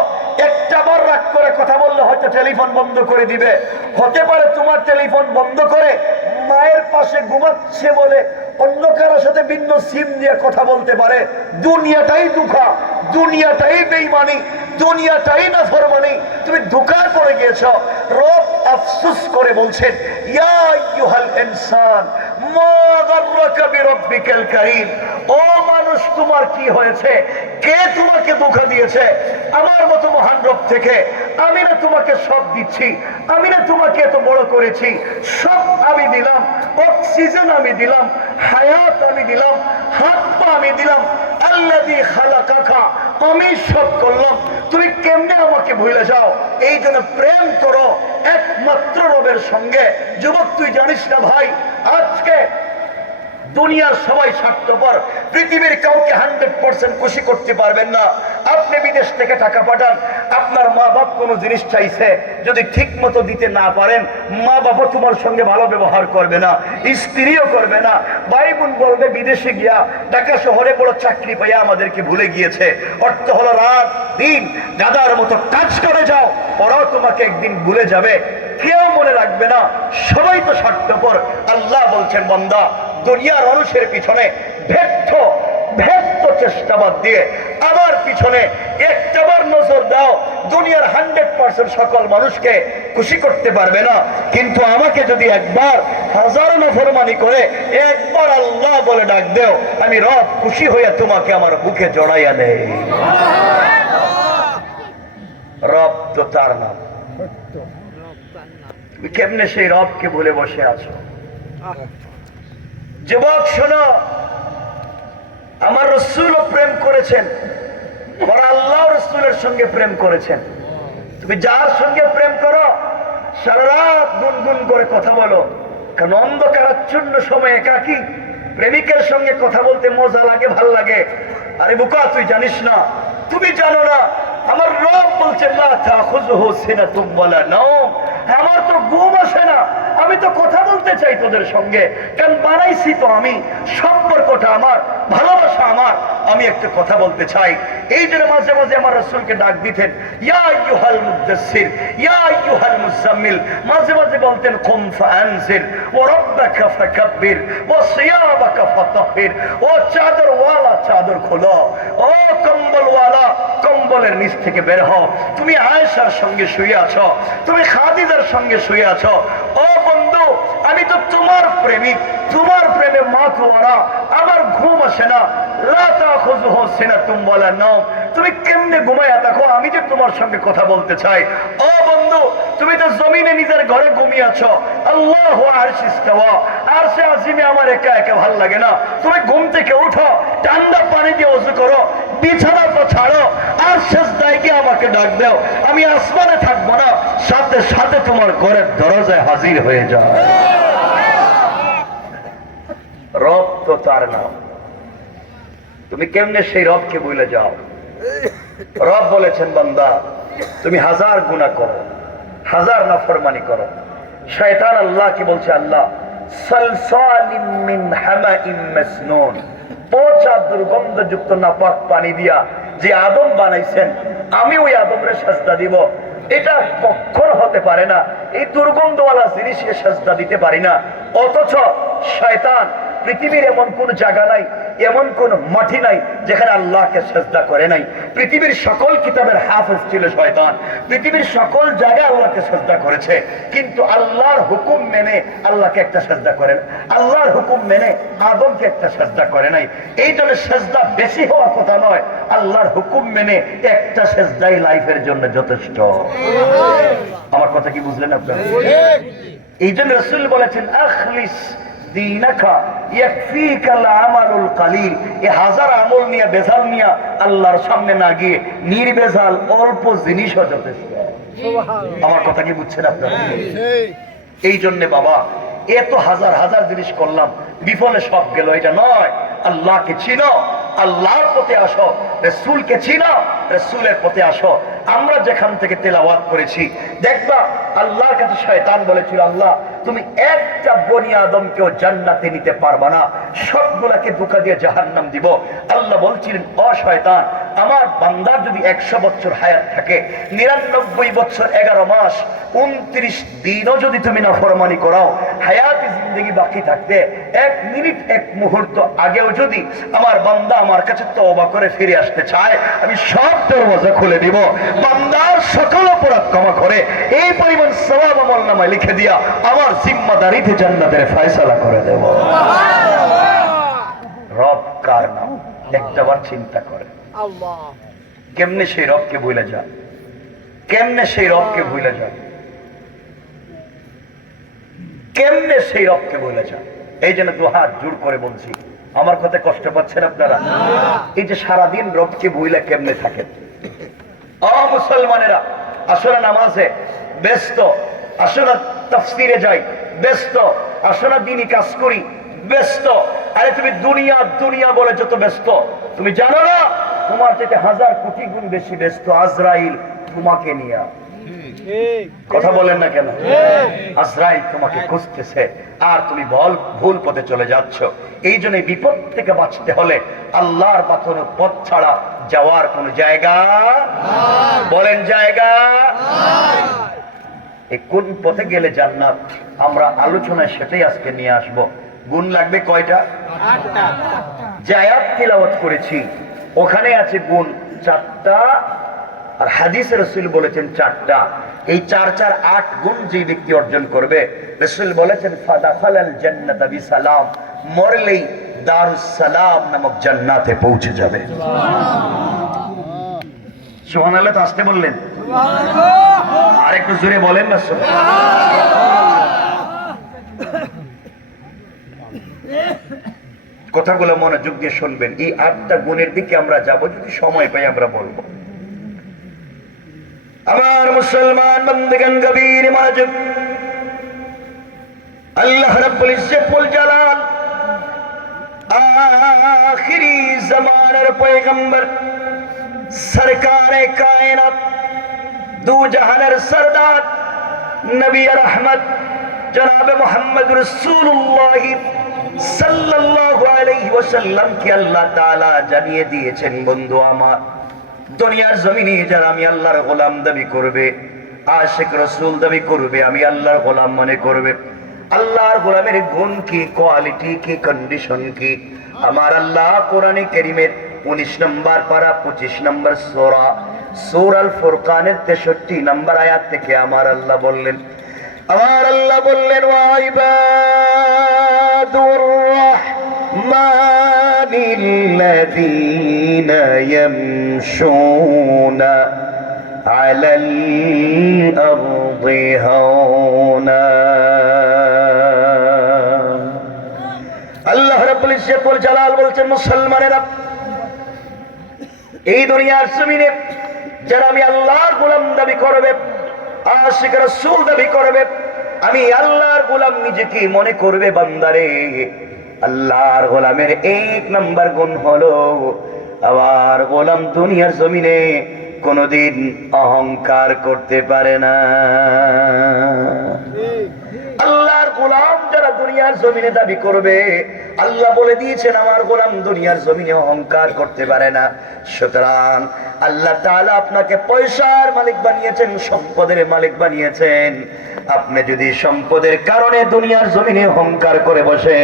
একটা বার রাগ করে কথা বললে হয়তো টেলিফোন বন্ধ করে দিবে। হতে পারে তোমার টেলিফোন বন্ধ করে মায়ের পাশে ঘুমাচ্ছে বলে অন্য কারোর সাথে ভিন্ন সিম দিয়ে কথা বলতে পারে। দুনিয়াটাই দুঃখা, দুনিয়াটাই বেঈমানি, দুনিয়াটাই নাফরমানি। তুমি ধোঁকায় পড়ে গিয়েছো। রব আফসোস করে বলছেন, ইয়া আইয়ুহাল ইনসান মা গাররাকা বিরাব্বিকাল কারীম। ও মানুষ, তোমার কি হয়েছে? কে তোমাকে ধোঁকা দিয়েছে? আমার মতো মহান রব থেকে আমি না তোমাকে সব দিচ্ছি, আমি না তোমাকে এত বড় করেছি, সব আমি দিলাম, অক্সিজেন আমি দিলাম, হায়াত আমি দিলাম, হাত পা আমি দিলাম, আল্লাযী খালাকাকা, আমি সব করলাম। তুমি কেমনে আমাকে ভুলে যাও? এই জন্য প্রেম করো একমাত্র রবের সঙ্গে। যুবক তুই জানিস না ভাই, আজকে দুনিয়ার সবাই স্বার্থপর, পৃথিবীর কাউকে 100% খুশি করতে পারবেন না। আপনি বিদেশ থেকে টাকা পাঠান, আপনার মা বাপ কোনো জিনিস চাইছে, যদি ঠিক মতো দিতে না পারেন, মা বাবা তোমার সঙ্গে ভালো ব্যবহার করবে না, স্ত্রীও করবে না। ভাই বোন বলবে বিদেশে গিয়া ঢাকা শহরে বড় চাকরি পাইয়া আমাদেরকে ভুলে গিয়েছে। অর্থ হলো রাত দিন দাদার মতো কাজ করে যাও, ওরাও তোমাকে একদিন ভুলে যাবে, কেউ মনে রাখবে না। সবাই তো স্বার্থপর। আল্লাহ বলছেন, বান্দা দুনিয়ার মানুষের পিছনে ব্যর্থ চেষ্টাবাদ দিয়ে আমার পিছনে একটাবার নজর দাও। দুনিয়ার 100% সকল মানুষকে খুশি করতে পারবে না, কিন্তু আমাকে যদি একবার হাজারো নাফরমানি করে একবার আল্লাহ বলে ডাক দেও, আমি রব খুশি হইয়া তোমাকে আমার বুকে জড়াইয়া নেই। রব তো তার নাম। তুমি কেমনে সেই রবকে বলে বসে আছো? যুবক শোনো, আমার রাসূলও প্রেম করেছেন, আমার আল্লাহ রাসূলের সঙ্গে প্রেম করেছেন। তুমি যার সঙ্গে প্রেম করো সারা রাত গুনগুন করে কথা বলো, কারণ অন্ধকারাচ্ছন্ন সময় একাকী প্রেমিকের সঙ্গে কথা বলতে মজা লাগে, ভাল লাগে। আরে বোকা তুই জানিস না, তুমি জানো না, আমার রব বলছেন লা তাখুযুহু সিনাতুম ওয়ালা নাওম, আমার তো ঘুম আসে না, আমি তো কথা বলতে চাই তোদের সঙ্গে, কারণ বানাইছি তো আমি, সম্পর্কটা আমার, ভালোবাসা আমার, আমি একটু কথা বলতে চাই। এই জন্য মাঝে মাঝে আমার রাসূলকে ডাক দিতেন, ইয়া আইয়ুহাল মুদাসসির, ইয়া আইয়ুহাল মুজাম্মিল। মাঝে মাঝে বলতেন কুম ফাআনজির ওয়া রাব্বাকা ফাকাব্বির ওয়া সিয়াবাকা ফাতাহহির। ও চাদরওয়ালা চাদর খোলো, ও কম্বলওয়ালা কম্বলের নিচ থেকে বের হও। তুমি আয়েশার সঙ্গে শুয়ে আছো, তুমি খাদিজার সঙ্গে শুয়ে আছো। ও বন্ধু, আমি তো তোমার প্রেমিক, তোমার প্রেমে মাতোয়ারা, আমার ঘুম আসে না। লা তাখুযুহু সিনাতুম ওয়ালা নাওম। তুমি কেমনে ঘুমায়া থাকো, আমি যে তোমার সঙ্গে কথা বলতে চাই। ও বন্ধু, তুমি তো জমিনে নিজের ঘরে ঘুমিয়ে আছো। আল্লাহু আরশে ইস্তাওয়া, আরশে আজিমে আমার একা একা ভাল লাগে না। তুমি ঘুম থেকে উঠো, ঠান্ডা পানি দিয়ে ওযু করো, বিছানা তো ছাড়ো, আর সিজদায় গিয়ে আমাকে ডাক দাও। আমি আসমানে থাকবো না, সাথে সাথে তোমার ঘরের দরজায় হাজির হয়ে যাও। রব তো তার নাম, তুমি কেমনে সেই রবকে ভুলে যাও? রব বলেছেন, বান্দা তুমি হাজার গুনাহ করো, হাজার নাফরমানি করো। শয়তান আল্লাহকে বলছে, আল্লাহ সালসালিম মিন হামাইম মাসনুন, পচা দুর্গন্ধযুক্ত নাপাক পানি দিয়া যে আদম বানাইছেন, আমি ওই আদমরে সাজদা দিব। এটা কখনো হতে পারে না, এই দুর্গন্ধওয়ালা জিনিসকে সাজদা দিতে পারি না। অথচ শয়তান পৃথিবীর এমন কোন জায়গা নাই, এমন কোন মাটি নাই যেখানে আল্লাহকে সাজদা করে নাই। পৃথিবীর সকল কিতাবের হাফেজ ছিল শয়তান, পৃথিবীর সকল জায়গায় আল্লাহকে সাজদা করেছে, কিন্তু আল্লাহর হুকুম মেনে আল্লাহকে একটা সাজদা করেন, আল্লাহর হুকুম মেনে আদমকে একটা সাজদা করে নাই। এই জন্য সাজদা বেশি হওয়ার কথা নয়, আল্লাহর হুকুম মেনে একটা সাজদাই লাইফের জন্য যথেষ্ট। আমার কথা কি বুঝলেন আপনারা? এই জন্য রাসূল বলেছেন, আখলিস দীনাকা ইয়াকফিকাল আমালুল কালিল। এই হাজার আমল নিয়ে বেজাল নিয়ে আল্লাহর সামনে না গিয়ে নির্বেজাল অল্প জিনিসও যথেষ্ট। আমার কথা কি বুঝছেন আপনারা? এই জন্য বাবা, এত হাজার হাজার জিনিস করলাম, বিফলে সব গেল, এটা নয়। আল্লাহকে চিনো, আল্লাহর পথে আসো, রাসূলকে চিনো, রাসূলের পথে আসো। আমরা যেখান থেকে তেলাওয়াত করেছি, দেখবা আল্লাহর কাছে শয়তান বলেছিল, আল্লাহ তুমি একটা বনি আদমকেও জান্নাতে নিতে পারবা না, সবগুলাকে ধোঁকা দিয়ে জাহান্নাম দিব। আল্লাহ বলছিলেন, ও শয়তান, আমার বান্দার যদি 100 বছর হায়াত থাকে, 99 বছর 11 মাস 29 দিনও যদি তুমি নাফরমানি করাও, হায়াতে জিন্দেগি বাকি থাকতে 1 মিনিট 1 মুহূর্ত আগেও যদি আমার বান্দা আমার কাছে তওবা করে ফিরে আসতে চায়, আমি সব দরওয়াজা খুলে দিব। বান্দার সকল অপরাধ ক্ষমা করে এই পরিমাণ সওয়াব আমলনামায় লিখে দিয়া আমার জিম্মাদারিতে জান্নাতের ফয়সালা করে দেব। রব কার নাম একটাবার চিন্তা করে, কেমনে সেই রবকে ভুলে যায়, কেমনে সেই রবকে ভুলে যায়, কেমনে সেই রবকে ভুলে যায়। এই জন্য দুহাত জোড় করে বলছি, আমার কথা কষ্ট পাচ্ছেন আপনারা? এই যে সারাদিন রবকে ভুলে কেমনে থাকেন? মুসলমানেরা আসলে নামাজে ব্যস্ত, আসলে তাফসিরে যাই ব্যস্ত, আসলে দিনই কাজ করি ব্যস্ত। আরে তুমি দুনিয়া দুনিয়া বলে যত ব্যস্ত, তুমি জানো না তোমার থেকে 1000 কোটি গুণ বেশি ব্যস্ত আজরাইল তোমাকে নিয়ে। কথা বলেন না কেন? আজরাইল তোমাকে খুঁজতেছে আর তুমি ভুল পথে চলে যাচ্ছ। এই জন্য বিপদ থেকে বাঁচতে হলে আল্লাহর বাঁচানো পথ ছাড়া যাওয়ার কোন জায়গা, বলেন জায়গা? এই কোন পথে গেলে জান্নাত, আমরা আলোচনায় সেটাই আজকে নিয়ে আসব। গুণ লাগবে কয়টা? 8টা। যে আয়াত তিলাওয়াত করেছি ওখানে আছে গুণ 4টা, আর হাদিসে রাসূল বলেছেন 4টা। এই 4 4 8 গুণ যে ব্যক্তি অর্জন করবে, রাসূল বলেছেন ফাদাখালাল জান্নাতা বিসালাম, মরলেই দারুস সালাম নামক জান্নাতে পৌঁছে যাবে। সুবহানাল্লাহ। তো আসতে বললেন, আর একটু জোরে বলেন না কথাগুলো মনোযোগ দিয়ে শুনবেন। এই 8টা গুণের দিকে আমরা যাব, যদি সময় পাই আমরা বলবো। আমার মুসলমান বন্দেগান গভীর মনোযোগ। আল্লাহ রাব্বুল ইজ্জত ওয়াল জালাল আখিরি জামানার পয়গম্বর সরকারে কায়নাত দু জাহানের সরদার নবী রহমত জনাবে মুহাম্মদ রাসূলুল্লাহ সাল্লাল্লাহু আলাইহি ওয়াসাল্লাম কে আল্লাহ তাআলা জানিয়ে দিয়েছেন, বন্ধু আমার, দুনিয়ার জমিনে যারা আমি আল্লাহর গোলাম দাবি করবে, আশিক রাসূল দাবি করবে, আমি আল্লাহর গোলাম মনে করবে, আল্লাহর গোলামের গুণ কি, কোয়ালিটি কি, কন্ডিশন কি, আমার আল্লাহ কোরআনে কারীমের 19 নম্বর পারা 25 নম্বর সূরা সূরাল ফুরকানের 63 নম্বর আয়াত থেকে আমার আল্লাহ বললেন, ওয়া ইবাদুর রাহমানিল্লাযীনা ইয়ামশুনা আলাল আরদি হাওনা। আল্লাহ রাব্বুল ইজ্জত ওয়াল জালাল বলছেন, মুসলমানেরা, এই দুনিয়ার জমিনে যারা আমি আল্লাহর গোলাম দাবি করবে, আশিক রাসূল দাবি করবে, আমি আল্লাহর গোলাম নিজেকে মনে করবে, বান্দারে, আল্লাহর গোলামের 1 নাম্বার গুণ হলো আমার গোলাম দুনিয়ার জমিনে কোনদিন অহংকার করতে পারে না। আল্লাহর গোলাম যারা দুনিয়ার জমিনে দাবি করবে, আল্লাহ বলে দিয়েছেন আমার গোলাম দুনিয়ার জমিনে অহংকার করতে পারে না। সুতরাং আল্লাহ তাআলা আপনাকে পয়সার মালিক বানিয়েছেন, সম্পদের মালিক বানিয়েছেন। আপনি যদি সম্পদের কারণে দুনিয়ার জমিনে অহংকার করে বসে,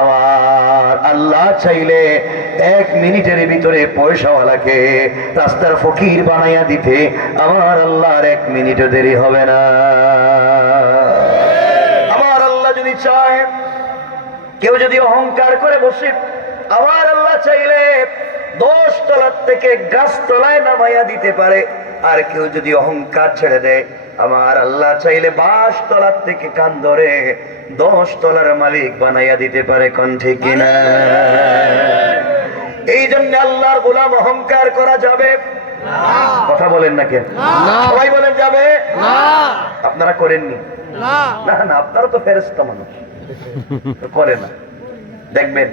আমার আল্লাহ চাইলে 1 মিনিটের ভিতরে পয়সাওয়ালাকে রাস্তার ফকির বানাইয়া দিতে আমার আল্লাহর 1 মিনিটও দেরি হবে না। আমার আল্লাহ যদি চায়, কেউ যদি অহংকার করে বসে, আমার আল্লাহ চাইলে 10 তলার থেকে গাছ তলায় নামাইয়া দিতে পারে। আর কেউ যদি অহংকার ছেড়ে দেয়, আমার আল্লাহ চাইলে 22 তলার থেকে কান ধরে 10 তলার মালিক বানাইয়া দিতে পারে। কোন ঠিক কিনা? এই জন্য আল্লাহর গোলাম অহংকার করা যাবে না। কথা বলেন না কেন? সবাই বলেন যাবে না। আপনারা করেননি? না না, আপনারা তো ফেরেশতা মানুষ, করে না। দেখবেন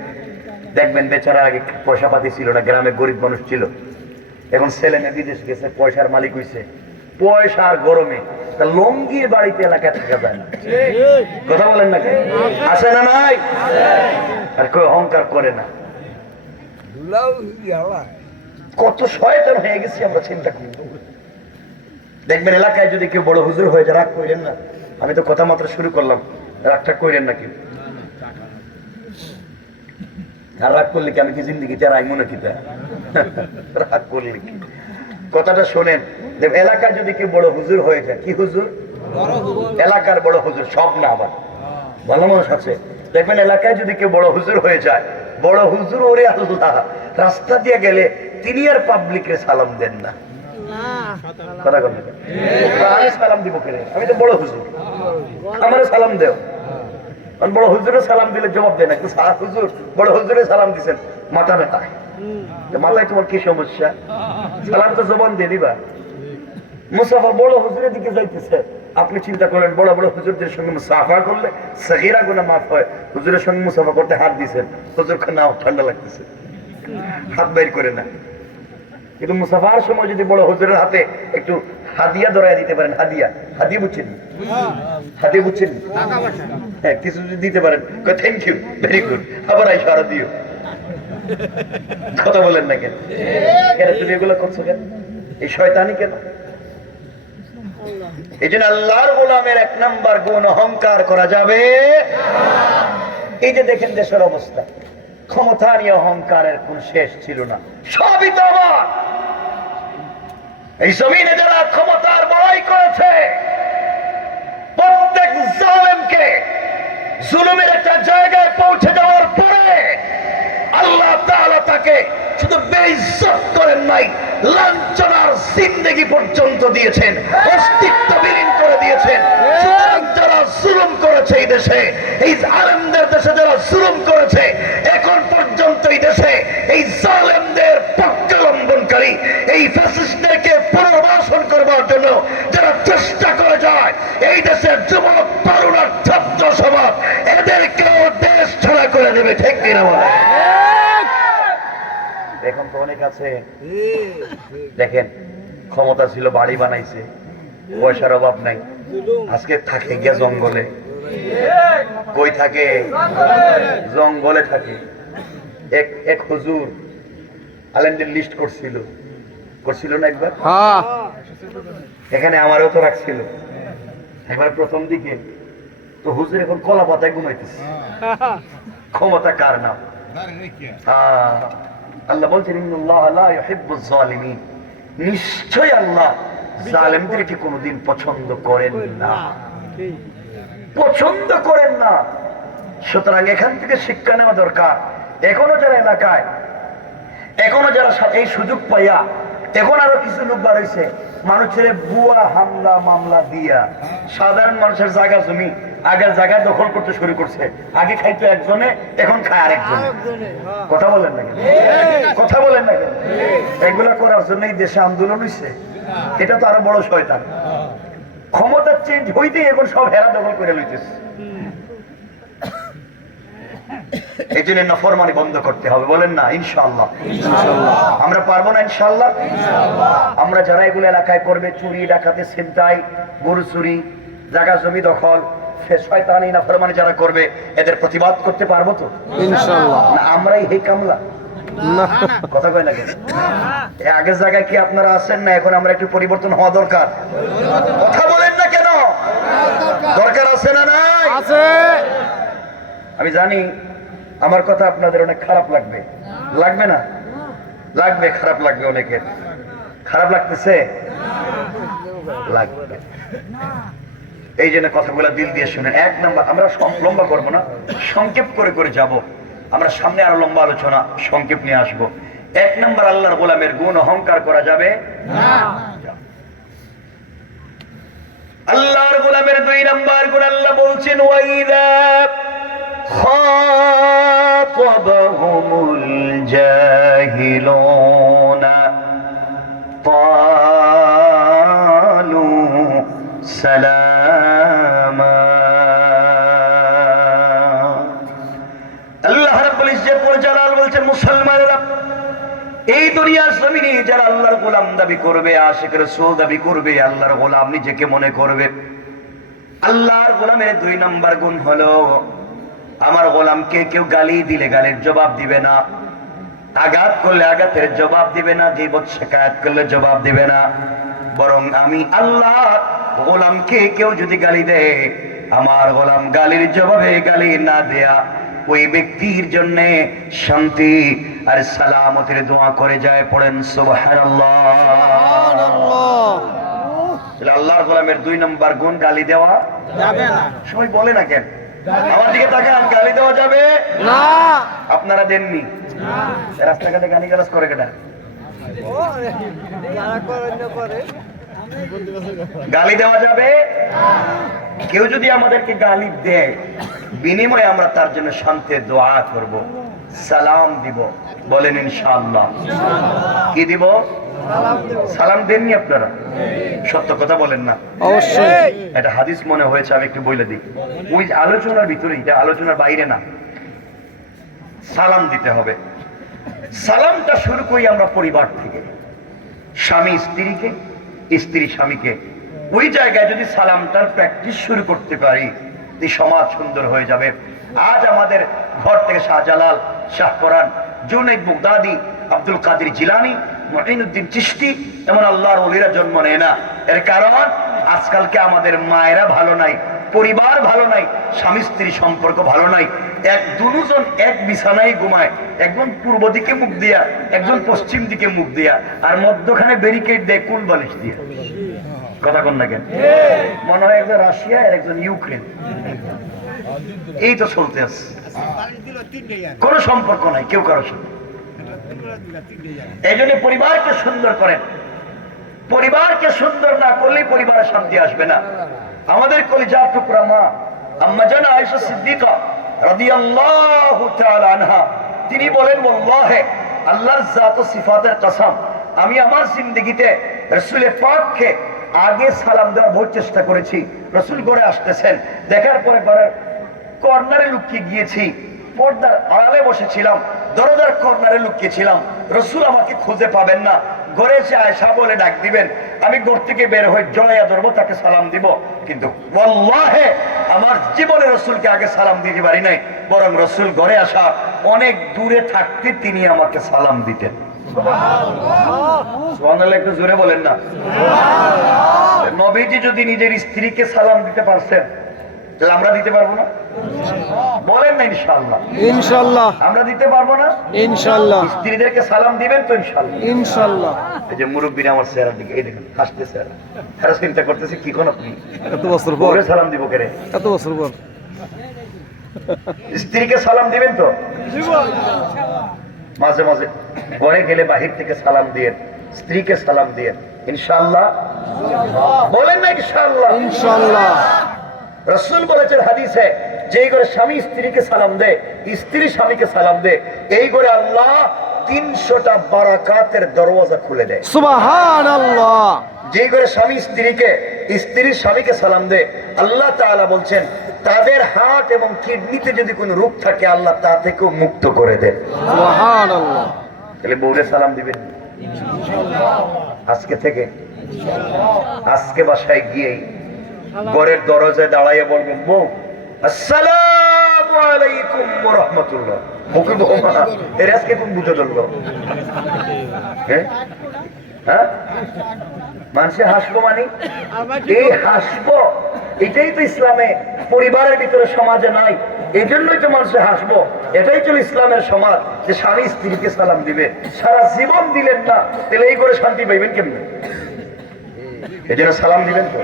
দেখবেন বেচারা আগে পয়সা পাতি ছিল না, গ্রামে গরিব মানুষ ছিল, এখন ছেলে মেয়ে বিদেশ গেছে, পয়সার মালিক হইছে, পয়সার গরমে তা লঙ্গির বাড়িতে এলাকায় থাকা যায় না। কথা বলেন না কেন? আসে না? নাই? আর কেউ অহংকার করে না। কত শয়তান হয়ে গেছি আমরা, চিন্তা করি। দেখবেন এলাকায় যদি কেউ বড় হুজুর হয়ে যায়, রাগ করেন না, আমি তো কথা মাত্র শুরু করলাম, রাগটা করেন না কেউ। আর রাগ করলে কি আমি কি জিন্দিগিতে রাখবো নাকি? রাগ করলে কি? কথাটা শোনেন, এলাকায় যদি কেউ বড় হুজুর হয়ে যায়, কি হুজুর? এলাকার বড় হুজুর, সব না, আবার ভালো মানুষ আছে। দেখবেন এলাকায় যদি কেউ বড় হুজুর হয়ে যায়, বড় হুজুর ওরে আল্লাহ রাস্তা দিয়ে গেলে তিনি আর পাবলিকে সালাম দেন না। কথা বলেন, আমি সালাম দিব কেন? আমি তো বড় হুজুর, আমারও সালাম দেও। বড় হুজুরে সালাম দিলে জবাব দেয় না, কিন্তু হুজুর বড় হুজুরে সালাম দিচ্ছেন, মাথা ব্যথা। মাথায় তোমার কি সমস্যা? সালাম তো জবান দিয়ে দিবা। মুসাফা বড় হুজুরের দিকে যাইতেছে, আপনি চিন্তা করলেন বড় বড় হুজুরদের সঙ্গে মুসাফা করলে সগীরা গুনাহ মাফ হয়, হুজুরের সঙ্গে মুসাফা করতে হাত দিয়েছেন, হুজুর নাও ঠান্ডা লাগতেছে, হাত বের করে না। কিন্তু মুসাফার সময় যদি বড় হুজুরের হাতে একটু হাদিয়া ধরাই দিতে পারেন, হাদিয়া, হাদিয়া বুঝছেন? হাদিয়া বুঝছেন? হ্যাঁ, কিছু যদি দিতে পারেন, থ্যাংক ইউ, ভেরি গুড, আবার ইশারা দিও। কথা বলেন না কেন? কেন তুমি এগুলো করছো কেন? এই শয়তানি কেন? এই জন্য আল্লাহর গোলামের 1 নাম্বার গুণ অহংকার করা যাবে। এই যে দেখেন দেশের অবস্থা, ক্ষমতা নিয়ে অহংকারের কোন শেষ ছিল না, সবই তো আমার। এই জমিনে যারা ক্ষমতার বড়াই করেছে, প্রত্যেক জালেমকে জুলুমের একটা জায়গায় পৌঁছে যাওয়ার পরে আল্লাহ তাআলা তাকে শুধু বেইজ্জত করেন নাই, লাঞ্ছনার জিন্দেগি পর্যন্ত দিয়েছেন, অস্তিত্ব বিলীন করে দিয়েছেন। সুতরাং যারা জুলুম করেছে এই দেশে, এই জালেমদের দেশে যারা জুলুম করেছে, এখন পর্যন্ত এই দেশে এই জালেমদের পক্ষাবলম্বনকারী, এই ফ্যাসিস্টদেরকে পুনর্বাসন করবার জন্য যারা চেষ্টা করে যায়, এই দেশের যুবক তরুণ ছাত্র সমাজ এদেরকেও দেশ ছাড়া করে দেবে। ঠিক কিনা বলে? এখন তো অনেক আছে, দেখেন ক্ষমতা ছিল, বাড়ি বানাইছে, পয়সার অভাব নাই, আজকে থাকে গিয়া জঙ্গলে, কই থাকে? জঙ্গলে থাকে। এক হুজুর আলেমদের লিস্ট করছিল না একবার? হ্যাঁ এখানে আমারও তো রাখছিল একবার প্রথম দিকে। তো হুজুর এখন কলা পাতায় ঘুমাইতেছে। ক্ষমতা কার নাম? আল্লাহ বলছেন ইন্নাল্লাহা লা ইউহিব্বুজ জালিমিন, নিশ্চয় আল্লাহ জালেমদেরকে কোনোদিন পছন্দ করেন না, পছন্দ করেন না। সুতরাং এখান থেকে শিক্ষা নেওয়া দরকার। এখনো যারা এলাকায়, এখনো যারা এই সুযোগ পাইয়া, এখন আরো কিছু লোক বার হয়েছে মানুষের বুয়া হামলা মামলা দিয়া সাধারণ মানুষের জায়গা জমি আগের জায়গায় দখল করতে শুরু করছে। আগে খাইতো একজনে, এখন খায় আরেকজনে। কথা বলেন না কেন? কথা বলেন না কেন? এগুলা করার জন্য এই দেশে আন্দোলন হয়েছে। এটা তো আরো বড় শয়তান। ক্ষমতা চেঞ্জ হইতেই এখন সব হেরা দখল করে লইতেছে। এই জন্য নাফরমানি বন্ধ করতে হবে। বলেন না ইনশাআল্লাহ? আমরা পারবো না ইনশাআল্লাহ? আমরা যারা এগুলো এলাকায় করবে, চুরি ডাকাতি ছিনতাই গরু চুরি জায়গা জমি দখল শয়তানি নাফরমানি যারা করবে, এদের প্রতিবাদ করতে পারবো তো ইনশাআল্লাহ? না আমরাই হে কামলা? না কথা কয় না কেন? আগের জায়গায় কি আপনারা আছেন না? এখন আমরা একটু পরিবর্তন হওয়া দরকার। কথা বলেন না কেন? দরকার আছে না নাই? আছে। আমি জানি আমার কথা আপনাদের অনেক খারাপ লাগবে, লাগবে না? লাগবে, খারাপ লাগবে অনেকের। খারাপ লাগতেছে? লাগবে। এই জন্য কথাগুলো দিল দিয়ে শুনেন। এক নাম্বার, আমরা লম্বা করবো না, সংক্ষেপ করে করে যাব। আমরা সামনে আরো লম্বা আলোচনা সংক্ষেপ নিয়ে আসবো। এক নাম্বার, আল্লাহর গোলামের গুণ অহংকার করা যাবে না। আল্লাহর গোলামের দুই নাম্বার গুণ আল্লাহ বলছেন ওয়াইদা খাতাবাহুমুল জাহিলুনা ক্বালু সালামা। আল্লাহ রাব্বুল ইজ্জত ওয়াল জালাল বলছেন মুসলমানেরা, এই দুনিয়ার জমিনে যারা আল্লাহর গোলাম দাবি করবে, আশিক রাসূল দাবি করবে, আল্লাহর গোলাম নিজেকে মনে করবে, আল্লাহর গোলামের দুই নাম্বার গুণ হলো আমার গোলামকে কেউ গালি দিলে গালির জবাব দিবে না, আঘাত করলে আঘাতের জবাব দিবে না, গীবত শিকায়াত করলে জবাব দিবে না। বরং আমি আল্লাহ গোলামকে কেউ যদি গালি দেয়, আমার গোলাম গালির জবাবে গালি না দেয়া ওই ব্যক্তির জন্য শান্তি আর সালামতের দোয়া করে যায়। পড়েন সুবহানাল্লাহ। আল্লাহর গোলামের দুই নম্বর গুণ গালি দেওয়া যাবে না। সবাই বলে না কেন? আমার দিকে তাকান, গালি দেওয়া যাবে না। আপনারা দেননি? রাস্তাঘাটে গালি গালাজ করে কেনা? গালি দেওয়া যাবে? কেউ যদি আমাদেরকে গালি দেয়, বিনিময়ে আমরা তার জন্য শান্তির দোয়া করব, সালাম দিব। বলেন ইনশাআল্লাহ। কি দিব? সালাম দেননি আপনারা? সত্য কথা বলেন না? অবশ্যই। এটা হাদিস মনে হয়েছে, আমি একটু বলে দিই। ওই আলোচনার ভিতরে, এটা আলোচনার বাইরে না। সালাম দিতে হবে। সালামটা শুরু করি আমরা পরিবার থেকে। স্বামী স্ত্রীকে, স্ত্রী স্বামীকে। ওই জায়গায় যদি সালামটার প্র্যাকটিস শুরু করতে পারি, এই সমাজ সুন্দর হয়ে যাবে। আজ আমাদের ঘর থেকে শাহজালাল, শাহ কোরআন, জুনাইদ বাগদাদি, আব্দুল কাদের জিলানী, মুঈনুদ্দিন চিশতি এমন আল্লাহর ওলিরা জন্ম নেয় না। এর কারণ আজকালকে আমাদের মায়েরা ভালো নাই, পরিবার ভালো নাই, স্বামী স্ত্রী সম্পর্ক ভালো নাই। দুজন এক বিছানায় ঘুমায়, একজন পূর্ব দিকে মুখ দিয়া, একজন পশ্চিম দিকে মুখ দিয়া, আর মধ্যখানে ব্যারিকেড দেয় কুল বালিশ দিয়ে। কথা কন না কেন? মনে হয় একজন রাশিয়া আর একজন ইউক্রেন। এই তো চলতে আছে, কোন সম্পর্ক নাই কেউ কারোর সাথে। এই জন্য পরিবারকে সুন্দর করেন। পরিবারকে সুন্দর না করলে পরিবারে শান্তি আসবে না। আমাদের কলিজার টুকরা মা আম্মা জান আয়েশা সিদ্দিকা রাদিয়াল্লাহু তাআলা আনহা, তিনি বলেন ওয়াল্লাহি, আল্লাহর জাত ও সিফাতের কসম, আমি আমার জিন্দেগিতে রাসূল পাককে আগে সালাম দেওয়ার বহু চেষ্টা করেছি। রাসূল ঘরে আসতেছেন, দেখার পরে ঘরের কর্নারে লুকিয়ে গিয়েছি, পর্দার আড়ালে বসেছিলাম, দরজার কর্নারে লুকিয়েছিলাম। রাসূল আমাকে খুঁজে পাবেন না, ঘরে এসে আয়েশা বলে ডাক দিবেন, আমি ঘর থেকে বের হয়ে জড়াইয়া ধরবো, তাকে সালাম দিব, কিন্তু ওয়াল্লাহে আমার জীবনে রসুলকে আগে সালাম দিতে পারি নাই, বরং রসুল ঘরে আসা অনেক দূরে থাকতে তিনি আমাকে সালাম দিতেন। সুবহানাল্লাহ, একটু জোরে বলেন না। নবীজি যদি নিজের স্ত্রীকে সালাম দিতে পারছেন, তাহলে আমরা দিতে পারবো না? বলেন না ইনশাআল্লাহ। ইনশাআল্লাহ, আমরা দিতে পারবো না? ইনশাআল্লাহ, স্ত্রীদেরকে সালাম দিবেন তো ইনশাআল্লাহ? ইনশাআল্লাহ। এই যে মুরব্বীরা আমার চেহারার দিকে এই দেখেন হাসতেছে, তারা চিন্তা করতেছে কি কোন আপনি এত বছর পর, ওরে সালাম দিব কেন? এত বছর পর স্ত্রীকে সালাম দিবেন তো? মাঝে মাঝে ঘরে গেলে বাহির থেকে সালাম দিয়ে, স্ত্রীকে সালাম দিয়ে ইনশাআল্লাহ। বলেন না ইনশাআল্লাহ? ইনশাআল্লাহ। রাসূল বলেছেন হাদিসে, যেই ঘরে স্বামী স্ত্রীকে সালাম দেয়, স্ত্রী স্বামীকে সালাম দেয়, এই ঘরে আল্লাহ 300টা বারাকাতের দরওয়াজা খুলে দেয়। সুবহানাল্লাহ। যেই ঘরে স্বামী স্ত্রীকে, স্ত্রী স্বামীকে সালাম দেয়, আল্লাহ তাআলা বলছেন তাদের হার্ট এবং কিডনিতে যদি কোনো রোগ থাকে আল্লাহ তা থেকেও মুক্ত করে দেন। সুবহানাল্লাহ। তাহলে বউরে সালাম দিবেন আজকে থেকে। আজকে বাসায় গিয়ে ঘরের দরজায় দাঁড়াইয়া বলবেন, বউ আসসালামু আলাইকুম ওয়া রাহমাতুল্লাহ। মুখে বৌমা এর আজকে কোন বুঝে ধরলো? হ্যাঁ হ্যাঁ, মানুষে হাসবো মানে এই হাসবো, এটাই তো ইসলামে পরিবারের ভিতরে সমাজে নাই, এই জন্যই তো মানুষে হাসবো। এটাই তো ইসলামের সমাজ, যে স্বামী স্ত্রীকে সালাম দিবে। সারা জীবন দিলেন না, তাহলে এই করে শান্তি পাইবেন কেমনে? এই জন্য সালাম দিবেন তো?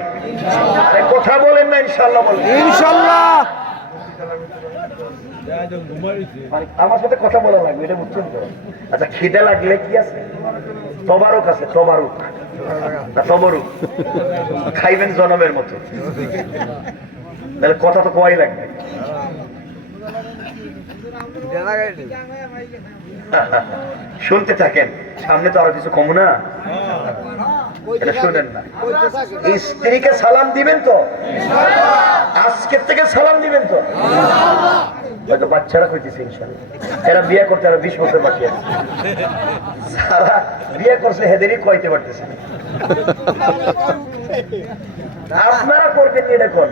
আরে কথা বলেন না ইনশাআল্লাহ বলেন। ইনশাআল্লাহ। মানে আমার সাথে কথা বলা লাগবে, এটা বুঝছেন তো? আচ্ছা, খিদে লাগলে কি আছে? তবারক আছে, তবারক না তবরুক, খাইবেন জনমের মতো। তাহলে কথা তো কয়াই লাগবে। শুনতে থাকেন, সামনে তো আরো কিছু কম না, এটা শুনেন না। স্ত্রীকে সালাম দিবেন তো? আজকের থেকে সালাম দিবেন তো? হয়তো বাচ্চারা কইতেছে ইনশাআল্লাহ, এরা বিয়ে করতে আরো 20 বছর বাকি আছে। সারা বিয়ে করছে হেদেরই কইতে পারতেছে। আপনারা করবেন এটা কোন